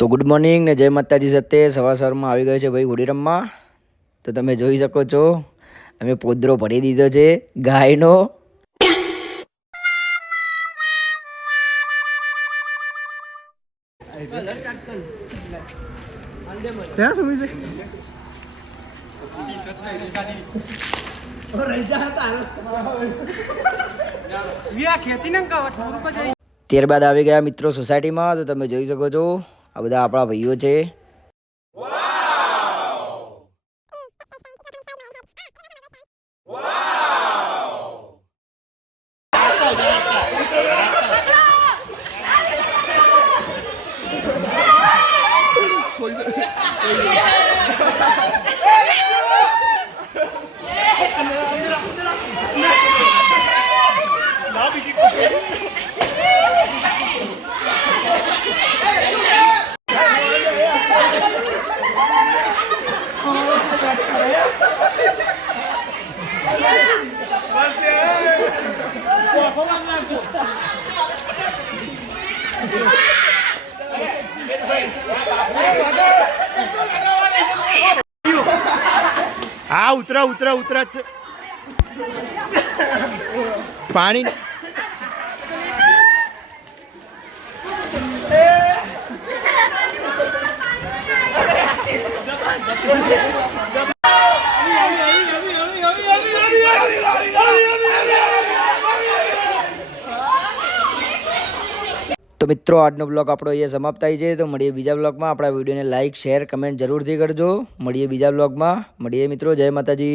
તો good morning ને જય માતાજી સાથે સવારમાં આવી ગયો છે ભાઈ હોડી રમવા. તો તમે જોઈ શકો છો અમે પોદરો ભરી દીધો છે ગાયનો. ત્યારબાદ આવી ગયા મિત્રો સોસાયટીમાં. તો તમે જોઈ શકો છો આ બધા આપણા ભાઈઓ છે. હા ઉતરા ઉતરા ઉતરા પાણી તો મિત્રો આજનો બ્લોગ આપણો અહીંયા સમાપ્ત થાય છે. તો મળીએ બીજા બ્લોગમાં. આપણા વિડીયોને લાઇક શેર કમેન્ટ જરૂરથી કરજો. મળીએ બીજા બ્લોગમાં. મળીએ મિત્રો. જય માતાજી.